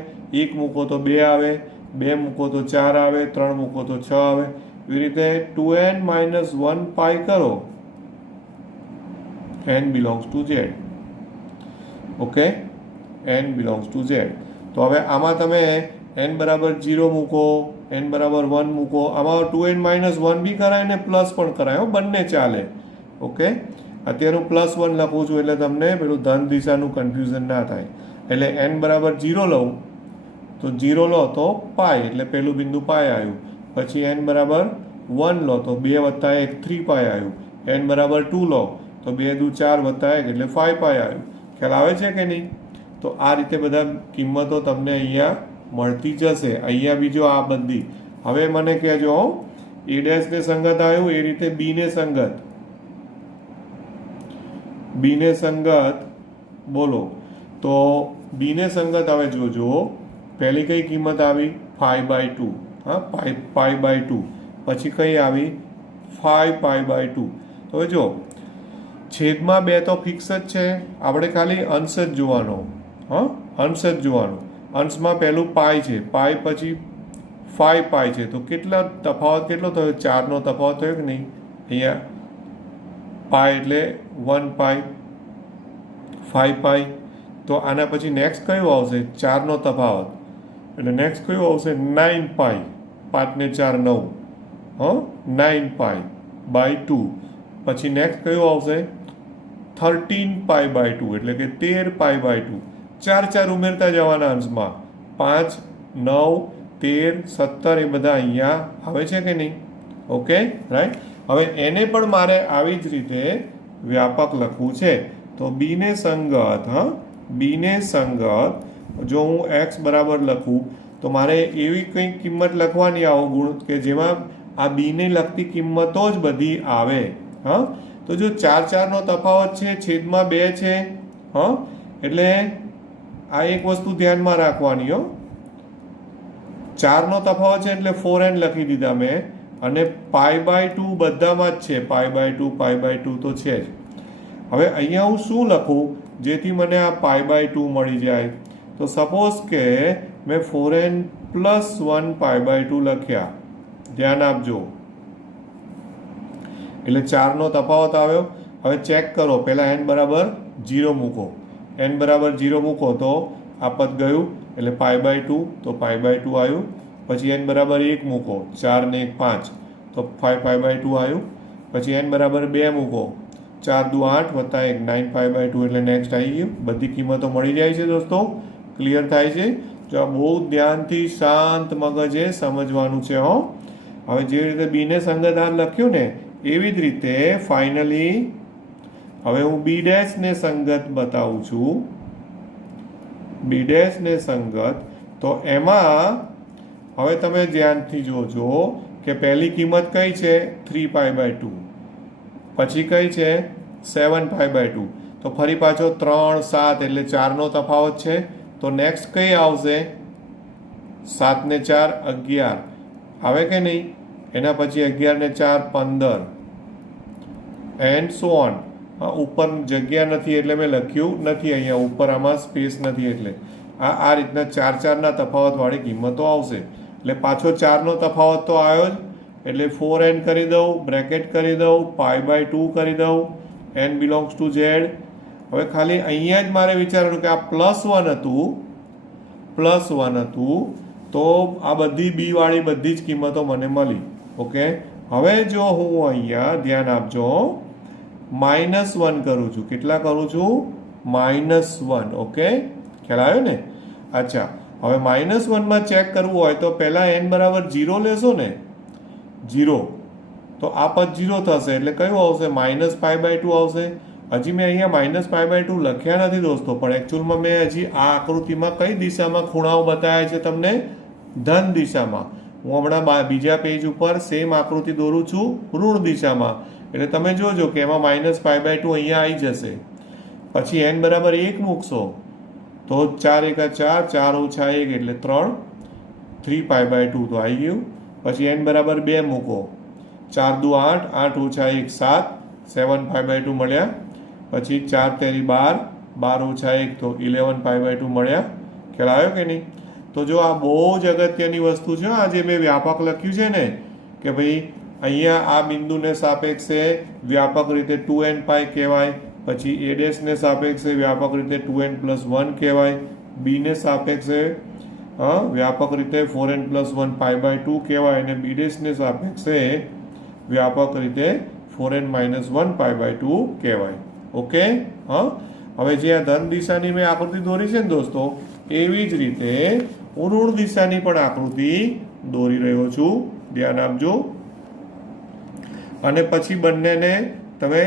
1 મૂકો તો 2 આવે, 2 મૂકો તો 4 આવે, 3 મૂકો તો 6 આવે. એવી રીતે 2n - 1 પાઈ કરો, n belongs to z. Okay, n belongs to z. તો હવે આમાં તમે n બરાબર 0 મૂકો, n બરાબર 1 મૂકો. આમાં 2n - 1 બી કરાય ને પ્લસ પણ કરાય, બંને ચાલે. ઓકે, અત્યારે હું +1 લખું છું એટલે તમને પેલું ધન દિશાનું કન્ફ્યુઝન ના થાય. એટલે n બરાબર 0 લઉં તો 0 લો તો પાઈ, એટલે પેલું બિંદુ પાઈ આવ્યું. પછી n બરાબર 1 લો તો 2 + 1 3 પાઈ આવ્યું. n બરાબર 2 લો તો 2 × 2 = 4 + 1 એટલે 5 પાઈ આવ્યું. ખ્યાલ આવે છે કે નહીં? તો આ રીતે બધા કિંમતો તમને અહીંયા મળતી જશે. અહીંયા બીજો આ બધી. હવે મને કહેજો, એ ડેશ ને સંગત આવ્યું, એ રીતે બી ને સંગત, બી ને સંગત બોલો. તો બી ને સંગત હવે જોજો, પહેલી કઈ કિંમત આવી? 5/2. હા, પાઈ/2. પછી કઈ આવી? 5 પાઈ/2. તો જો છેદમાં 2 તો ફિક્સ જ છે, આપણે ખાલી અંશ જ જોવાનો. હા, અંશ જ જોવાનો. અંશમાં પહેલું પાઈ છે, પાઈ પછી 5 પાઈ છે, તો કેટલા તફાવત કેટલો થયો? 4 નો તફાવત થયો કે નહીં? અહીંયા પાઈ એટલે 1 પાઈ, 5 પાઈ. તો આના પછી નેક્સ્ટ કયું આવશે? 4 નો તફાવત, એટલે નેક્સ્ટ કયું આવશે? 9 પાઈ. 5 ને 4 9, હા, 9 પાઈ/2. પછી નેક્સ્ટ કયું આવશે? 13 પાઈ/2, એટલે કે 13 પાઈ/2. 4 ઉમેરતા જવાના અંશમાં. 5 9 13 17 એ બધા અહીંયા આવે છે કે નહીં? Okay, right. હવે એને પણ મારે આવી જ રીતે વ્યાપક લખવું છે. તો બી ને સંગત, હા, બી ને સંગત જો હું x બરાબર લખું તો મારે એવી કંઈક કિંમત લખવાની આવો ગુણ કે જેમાં આ બી ને લગતી કિંમતો જ બધી આવે. હા, તો જો 4 નો તફાવત છે, છેદમાં 2 છે, હા, એટલે આ એક વસ્તુ ધ્યાનમાં રાખવાની હો. 4 નો તફાવત છે એટલે 4n લખી દીધા મેં, અને પાઈ/2 બધામાં જ છે. પાઈ/2 તો છે જ. હવે અહીંયા હું શું લખું જેથી મને આ પાઈ/2 મળી જાય? તો સપોઝ કે મેં 4n + 1 પાઈ/2 લખ્યા. ધ્યાન આપજો, એટલે 4 નો તફાવત આવ્યો. હવે ચેક કરો, પહેલા n બરાબર 0 મૂકો. n બરાબર 0 મૂકો તો આ પદ ગયું, એટલે પાઈ/2, તો પાઈ/2 આવ્યું. પછી n બરાબર 1 મૂકો, 4 ને 1 5, તો 5 પાઈ/2 આવ્યું. પછી n બરાબર 2 મૂકો, 4 × 2 = 8 + 1 9 પાઈ/2, એટલે નેક્સ્ટ આવી ગયું. બધી કિંમતો મળી જાય છે દોસ્તો. ક્લિયર થાય છે? જો આ બહુ ધ્યાનથી શાંત મગજે સમજવાનું છે હો. હવે જે રીતે બી ને સંગત આ લખ્યું ને એવી જ રીતે ફાઇનલી હવે હું બી ડેશ ને સંગત બતાવું છું. બી ડેશ ને સંગત, તો એમાં હવે તમે ધ્યાનથી જોજો કે પહેલી કિંમત કઈ છે? 3 પાઈ/2. પછી કઈ છે? 7 પાઈ/2. તો ફરી પાછો 3 7 એટલે 4 નો તફાવત છે. તો નેક્સ્ટ કઈ આવશે? 7 ને 4 11 આવે કે નહીં? એના પછી 11 ને 4 15 એન્ડ સો ઓન. ઉપર જગ્યા નથી એટલે મેં લખ્યું નથી અહીંયા ઉપર, આમાં સ્પેસ નથી એટલે આ રીતના 4 ના તફાવતવાળી કિંમતો આવશે. એટલે પાછો 4 નો તફાવત તો આવ્યો જ, એટલે 4n કરી દઉં, બ્રેકેટ કરી દઉં, પાઈ/2 કરી દઉં, n belongs to z. હવે ખાલી અહીંયા જ મારે વિચારવાનું કે આ +1 હતું, તો આ બધી બી વાળી બધી જ કિંમતો મને મળી. ઓકે, હવે જો હું અહીંયા ધ્યાન આપજો, -1 કરું છું. કેટલા કરું છું? -1. ઓકે, ખ્યાલ આવ્યો ને? અચ્છા, હવે -1 ચેક કરવું હોય તો પહેલા n બરાબર 0 લેશો ને, 0, તો આ પદ 0 થશે એટલે કયું આવશે? -π/2 આવશે. હજી મેં અહીંયા -π/2 લખ્યા નથી દોસ્તો, પણ એકચ્યુઅલમાં મેં હજી આ આકૃતિમાં કઈ દિશામાં ખૂણાઓ બતાવ્યા છે તમને? ધન દિશામાં. હું હમણાં બીજા પેજ ઉપર સેમ આકૃતિ દોરું છું ઋણ દિશામાં, એટલે તમે જોજો કે એમાં -π/2 અહીંયા આવી જશે. પછી n બરાબર 1 મૂકશો તો 4 × 4, 4 - 1 એટલે 3, 3π/2 તો આવી ગયું. પછી n બરાબર 2 મૂકો, 4 દુ 8, 8 - 1 7, 7π/2 મળ્યા. પછી 4 તેરી 12, 12 - 1 તો 11π/2 મળ્યા. ખ્યાલ આવ્યો કે નહીં? તો જો આ બહુ જ અગત્યની વસ્તુ છે. આ જે મેં વ્યાપક લખ્યું છે ને કે ભાઈ અહીંયા આ બિંદુને સાપેક્ષે વ્યાપક રીતે 2nπ કહેવાય, પછી a' ને સાપેક્ષે વ્યાપક રીતે 2n+1 કહેવાય, b ને સાપેક્ષે વ્યાપક રીતે 4n+1 π/2 કહેવાય, અને b' ને સાપેક્ષે વ્યાપક રીતે 4n-1 π/2 કહેવાય. ઓકે, હવે જે આ ધન દિશાની મેં આકૃતિ દોરી છે ને દોસ્તો, એવી જ રીતે હું ઋણ દિશાની પણ આકૃતિ દોરી રહ્યો છું. ધ્યાન આપજો. અને પછી બંનેને તમે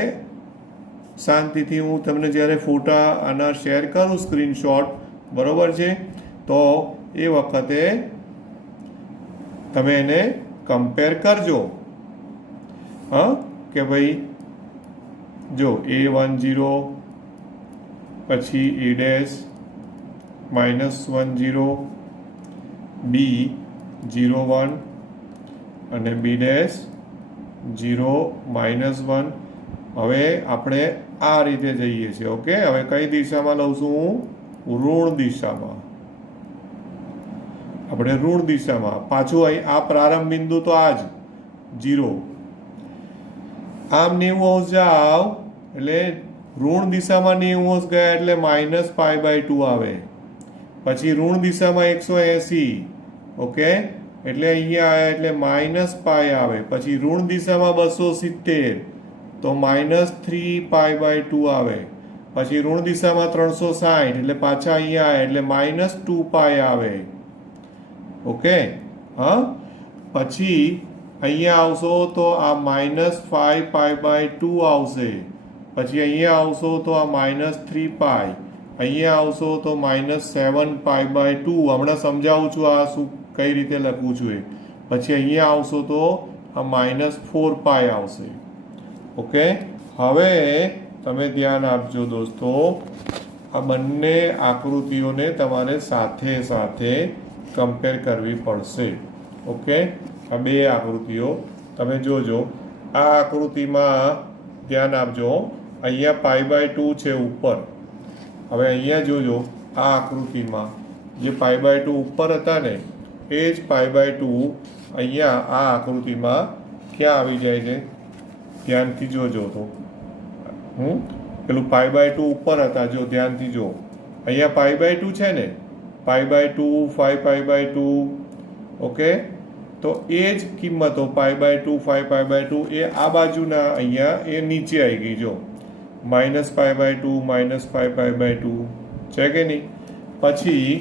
શાંતિથી, હું તમને જ્યારે ફોટા આના શેર કરું સ્ક્રીનશોટ, બરોબર છે, તો એ વખતે તમે એને કમ્પેર કરજો. કે ભાઈ જો a10, પછી a' -10, b01 અને b' 0 -1. હવે આપણે આ રીતે જઈએ છીએ. ઓકે, હવે કઈ દિશામાં લઉં છું? ઋણ દિશામાં. આપણે ઋણ દિશામાં પાછું અહીં આ પ્રારંભ બિંદુ તો આ જ 0. આમ 90° જાઓ એટલે ઋણ દિશામાં 90° ગયા એટલે -π/2 આવે. પછી ઋણ દિશામાં 180, ઓકે, એટલે અહીંયા આવે એટલે -π આવે. પછી ઋણ દિશામાં 270 તો -3π/2 આવે. પછી ઋણ દિશામાં 360 એટલે પાછા અહીંયા આવે એટલે -2π આવે. ઓકે, પછી અહીંયા આવશો તો આ -5π/2 આવશે. પછી અહીંયા આવશો તો આ -3π, અહીંયા આવશો તો -7π/2. હમણાં સમજાવું છું આ શું કઈ રીતે લખવું છું એ. પછી અહીંયા આવશો તો આ -4π આવશે. ઓકે, હવે તમે ધ્યાન આપજો દોસ્તો, આ બંને આકૃતિઓને તમારે સાથે સાથે કમ્પેર કરવી પડશે. ઓકે, આ બે આકૃતિઓ તમે જોજો. આ આકૃતિમાં ધ્યાન આપજો, અહીંયા π/2 છે ઉપર. હવે અહીંયા જોજો, આ આકૃતિમાં જે π/2 ઉપર હતા ને એ જ π/2 અહીંયા આ આકૃતિમાં ક્યાં આવી જાય છે? ધ્યાનથી જોજો. તો પેલું π/2 ઉપર હતા, જો ધ્યાનથી જો, અહીંયા π/2 છે ને, π/2, 5π/2. ઓકે, તો એ જ કિંમતો π/2, 5π/2 એ આ બાજુના અહીંયા એ નીચે આવી ગઈ. જો -π/2, -5π/2 છે કે નહીં? પછી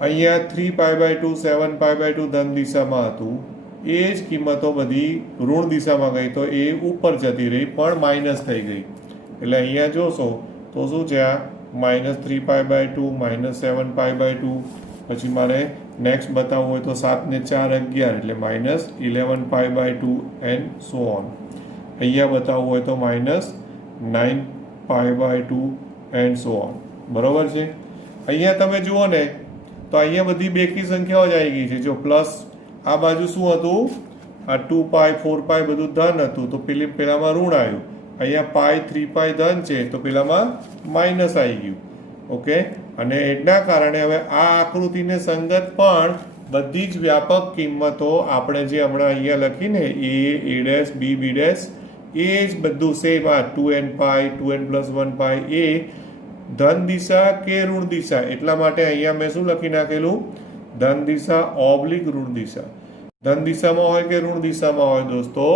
અહીંયા 3π/2, 7π/2 ધન દિશામાં હતું, એ જ કિંમતો બધી ઋણ દિશામાં ગઈ તો એ ઉપર જતી રહી પણ માઇનસ થઈ ગઈ. એટલે અહીંયા જોશો તો શું છે? આ -3π/2, -7π/2. પછી મારે નેક્સ્ટ બતાવવું હોય તો 7 ને 4 11 એટલે -11π/2 એન્ડ સો ઓન. અહીંયા બતાવવું હોય તો -9π/2 એન્ડ સો ઓન. બરોબર છે? અહીંયા તમે જુઓ ને તો અહીંયા બધી બેકી સંખ્યાઓ જ આવી ગઈ છે. જો પ્લસ આ બાજુ શું હતું? આ 2π, 4π બધું ધન હતું તો પેલામાં ઋણ આવ્યું. અહીંયા π, 3π ધન છે તો પેલામાં માઇનસ આવી ગયું. ઓકે, અને એના કારણે હવે આ આકૃતિને સંગત પણ બધી જ વ્યાપક કિંમતો આપણે જે હમણાં અહીંયા લખીને a, a', b, b' એ જ બધું સેમ. આ 2nπ, 2n+1π એ ધન દિશા કે ઋણ દિશા, એટલા માટે અહીંયા મેં શું લખી નાખેલું? ધન દિશા ઓબ્લિક ઋણ દિશા. ધન દિશામાં હોય કે ઋણ દિશામાં હોય દોસ્તો,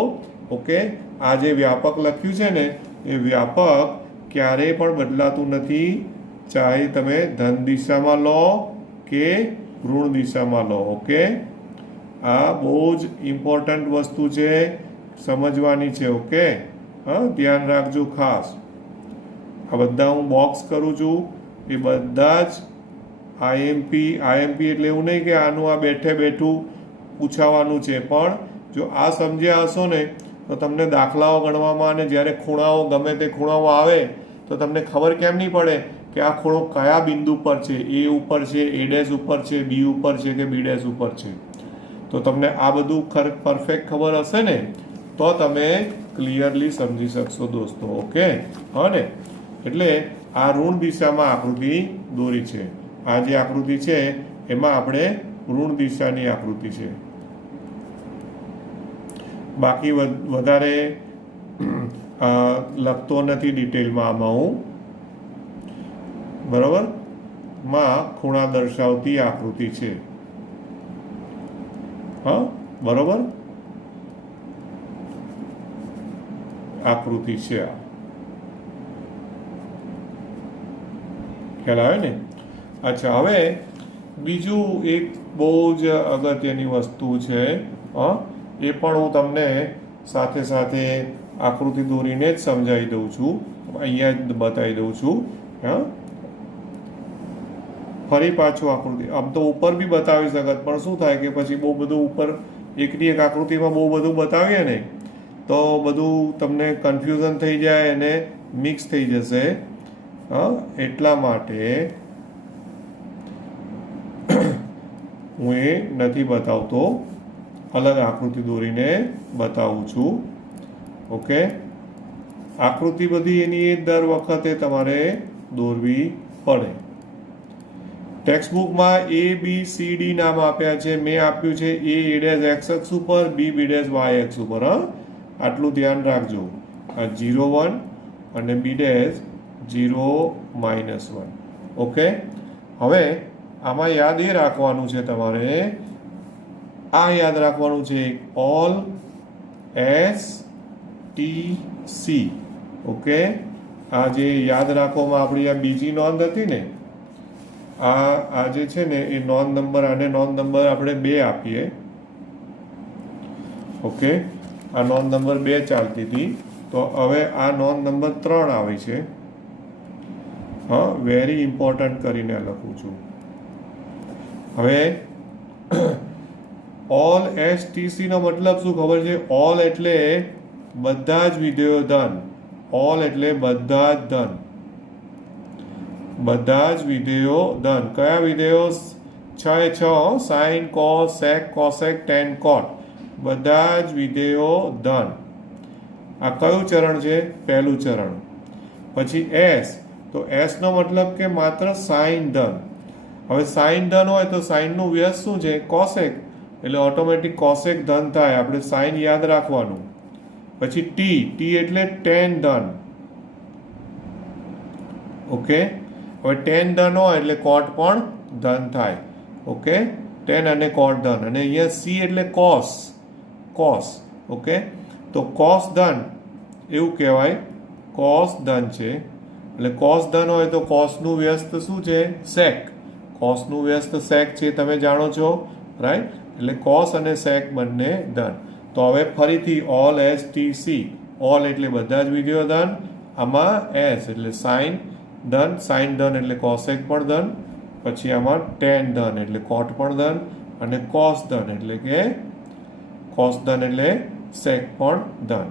ઓકે, આ જે વ્યાપક લખ્યું છે ને એ વ્યાપક ક્યારેય પણ બદલાતું નથી, ચાહે તમે ધન દિશામાં લો કે ઋણ દિશામાં લો. ઓકે, આ બહુ જ ઇમ્પોર્ટન્ટ વસ્તુ છે, સમજવાની છે. ઓકે, હા, ધ્યાન રાખજો ખાસ. આ બધા હું બોક્સ કરું છું એ બધા જ આઈએમપી એટલે એવું નહીં કે આનું આ બેઠે બેઠું પૂછાવાનું છે, પણ જો આ સમજ્યા હશો ને તો તમને દાખલાઓ ગણવામાં અને જ્યારે ખૂણાઓ ગમે તે ખૂણાઓ આવે તો તમને ખબર કેમ નહીં પડે કે આ ખૂણો કયા બિંદુ પર છે, એ ઉપર છે, એ ડેશ ઉપર છે, બી ઉપર છે કે બી ડેશ ઉપર છે. તો તમને આ બધું પરફેક્ટ ખબર હશે ને તો તમે ક્લિયરલી સમજી શકશો દોસ્તો. ઓકે, હા ને, એટલે આ ઋણ દિશામાં આકૃતિ દોરી છે. આ જે આકૃતિ છે એમાં આપણે ઋણ દિશાની આકૃતિ છે. બાકી વધારે લખતો નથી ડિટેલમાં આમાં હું, બરાબર, માં ખૂણા દર્શાવતી આકૃતિ છે. હા, બરોબર, આકૃતિ છે આ, ખ્યાલ આવે ને. અચ્છા, હવે બીજું એક બહુ જ અગત્યની વસ્તુ છે, એ પણ હું તમને સાથે સાથે આકૃતિ દોરીને જ સમજાવી દઉં છું, અહીંયા જ બતાવી દઉં છું. હા, ફરી પાછું આકૃતિ આમ તો ઉપર બી બતાવી શકત, પણ શું થાય કે પછી બહુ બધું ઉપર એકની એક આકૃતિમાં બહુ બધું બતાવીએ ને તો બધું તમને કન્ફ્યુઝન થઈ જાય અને મિક્સ થઈ જશે. એટલા માટે હું એ નથી બતાવતો, અલગ આકૃતિ દોરીને બતાવું છું. ઓકે, આકૃતિ બધી એની દર વખતે તમારે દોરવી પડે. ટેક્સ્ટબુકમાં ABCD નામ આપ્યા છે, મેં આપ્યું છે A ડેશ એક્સ અક્ષ ઉપર, B ડેશ વાય અક્ષ ઉપર. આટલું ધ્યાન રાખજો. આ 0 1 અને B ડેશ 0 -1. ઓકે, હવે આમાં યાદ એ રાખવાનું છે તમારે, આ યાદ રાખવાનું છે, ઓલ STC. ઓકે, આ જે યાદ રાખવામાં આપણી આ બીજી નોંધ હતી ને, આ જે છે ને એ નોંધ નંબર, આને નોંધ નંબર આપણે 2 આપીએ. ઓકે, આ નોંધ નંબર 2 ચાલતી હતી, તો હવે આ નોંધ નંબર 3 આવી છે. હા, વેરી ઇમ્પોર્ટન્ટ કરીને લખું છું. હવે ઓલ STC નો મતલબ શું ખબર છે? ઓલ એટલે બધા જ વિધેયો ધન, ઓલ એટલે બધા જ ધન, બધા જ વિધેયો ધન. કયા વિધેયો? 6 સાઇન, કોસ, સેક, કોસેક, ટેન, કોટ, બધા જ વિધેયો ધન. આ કયું ચરણ છે? પહેલું ચરણ. પછી S, તો S નો મતલબ કે માત્ર સાઇન ધન. હવે સાઇન ધન હોય તો સાઇનનું વ્યસ્ત શું છે? કોસેક, એટલે ઓટોમેટિક કોસેક ધન થાય, આપણે સાઇન યાદ રાખવાનું. પછી T એટલે ટેન ધન. ઓકે, હવે ટેન ધન હોય એટલે કોટ પણ ધન થાય. ઓકે, ટેન અને કોટ ધન. અને અહીંયા C એટલે કોસ. ઓકે, તો કોસ ધન એવું કહેવાય, કોસ ધન છે. એટલે કોસ ધન હોય તો કોસનું વ્યસ્ત શું છે? સેક. કોસનું વ્યસ્ત સેક છે, તમે જાણો છો, રાઈટ? એટલે કોસ અને સેક બંને ધન. તો હવે ફરીથી ઓલ STC, ઓલ એટલે બધા જ વિધેયો ધન, આમાં S એટલે સાઇન ધન, સાઇન ધન એટલે કોસેક પણ ધન, પછી આમાં ટેન ધન એટલે કોટ પણ ધન, અને કોસ ધન એટલે કે કોસ ધન એટલે સેક પણ ધન.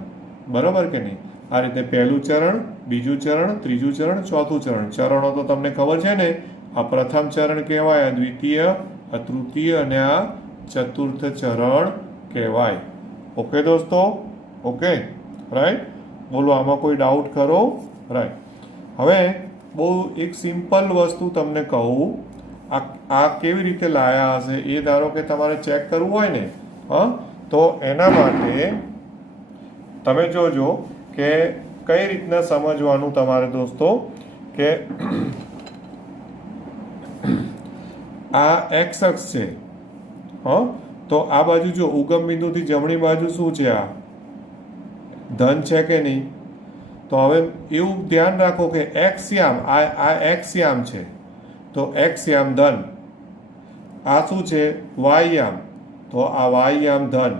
બરાબર કે નહીં? આ રીતે પહેલું ચરણ, બીજું ચરણ, ત્રીજું ચરણ, ચોથું ચરણ. ચરણો તો તમને ખબર છે ને, આ પ્રથમ ચરણ કહેવાય, આ દ્વિતીય, આ તૃતીય અને આ ચતુર્થ ચરણ કહેવાય. ઓકે દોસ્તો? Okay, right? બોલો, આમાં કોઈ ડાઉટ ખરો? રાઈટ. હવે બહુ એક સિમ્પલ વસ્તુ તમને કહું, આ કેવી રીતે લાયા હશે એ ધારો કે તમારે ચેક કરવું હોય ને, તો એના માટે તમે જોજો કે કઈ રીતના સમજવાનું તમારે દોસ્તો, કે આ એક્સ અક્ષ છે. તો આ બાજુ જો ઉગમ બિંદુથી જમણી બાજુ શું છે? આ ધન છે કે નહીં? તો હવે એવું ધ્યાન રાખો કે એક્સયામ આ એક્સયામ છે, તો એક્સયામ ધન. આ શું છે? વાયયામ, તો આ વાયયામ ધન.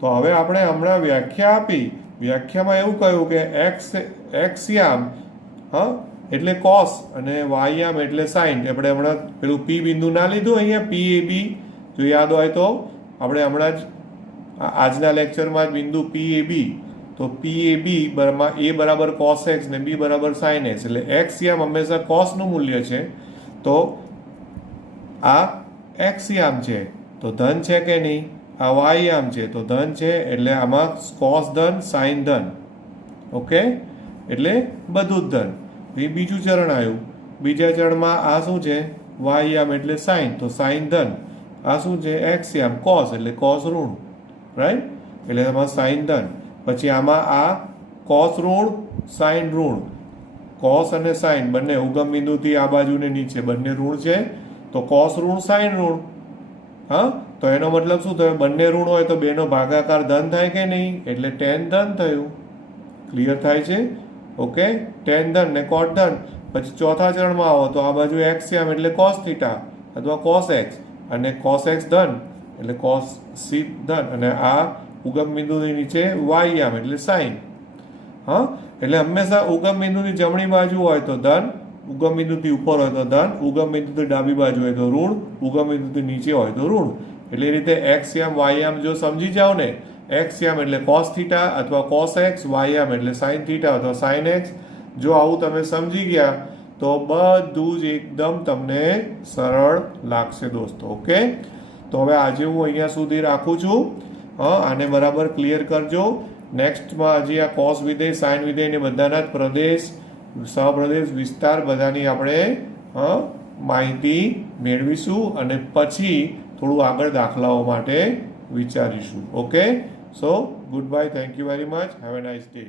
તો હવે આપણે હમણાં વ્યાખ્યા આપી, વ્યાખ્યામાં એવું કહ્યું કે એક્સયામ એટલે કોસ અને વાયયામ એટલે સાઇન. આપણે હમણાં પેલું પી બિંદુ ના લીધું અહીંયા, PAB જો યાદ હોય તો આપણે હમણાં જ આજના લેક્ચરમાં જ બિંદુ PAB, તો PAB A બરાબર cos x ને B બરાબર sin x, એટલે એક્સયામ હંમેશા કોસનું મૂલ્ય છે, તો આ એક્સયામ છે તો ધન છે કે નહીં? આ વાયયામ છે તો ધન છે, એટલે આમાં કોસ ધન સાઇન ધન. ઓકે, એટલે બધું જ ધન. એ બીજું ચરણ આવ્યું. બીજા ચરણમાં આ શું છે? વાયયામ એટલે સાઇન, તો સાઇન ધન. આ શું છે? એક્સયામ કોસ, એટલે કોસ ઋણ, રાઈટ? એટલે આમાં સાઇન ધન. પછી આમાં આ કોસ ઋણ સાઇન ઋણ, કોસ અને સાઇન બંને ઉગમ બિંદુથી આ બાજુ ને નીચે બંને ઋણ છે, તો કોસ ઋણ સાઇન ઋણ. હા, તો એનો મતલબ શું થયો? બંને ઋણ હોય તો બેનો ભાગાકાર ધન થાય કે નહીં? એટલે ટેન ધન થયું. ક્લિયર થાય છે? ઓકે, ટેન ધન ને કોટ ધન. પછી ચોથા ચરણમાં આવો તો આ બાજુ એક્સયામ એટલે કોસ થીટા અથવા કોસ એક્સ, અને કોસ એક્સ ધન એટલે કોસ સી ધન, અને આ ઉગમ બિંદુની નીચે વાયયામ એટલે સાઇન. હા, એટલે હંમેશા ઉગમ બિંદુની જમણી બાજુ હોય તો ધન, ઉગમ બિંદુથી ઉપર હોય તો ધન, ઉગમ બિંદુથી ડાબી બાજુ હોય તો ઋણ, ઉગમ બિંદુથી નીચે હોય તો ઋણ. એટલે એ રીતે એક્સયામ વાયયામ જો સમજી જાઓ ને, એક્સયામ એટલે કોસ થીટા અથવા કોસ એક્સ, વાયયામ એટલે સાઇન થીટા અથવા સાઇન એક્સ, જો આવું તમે સમજી ગયા તો બધું જ એકદમ તમને સરળ લાગશે દોસ્તો. ઓકે, તો હવે આજે હું અહીંયા સુધી રાખું છું. આને બરાબર ક્લિયર કરજો. નેક્સ્ટમાં હજી આ કોસ વિધેય, સાઇન વિધેય ને બધાના જ પ્રદેશ, સહપ્રદેશ, વિસ્તાર બધાની આપણે માહિતી મેળવીશું, અને પછી થોડું આગળ દાખલાઓ માટે વિચારીશું. Okay, so good bye, thank you very much, have a nice day.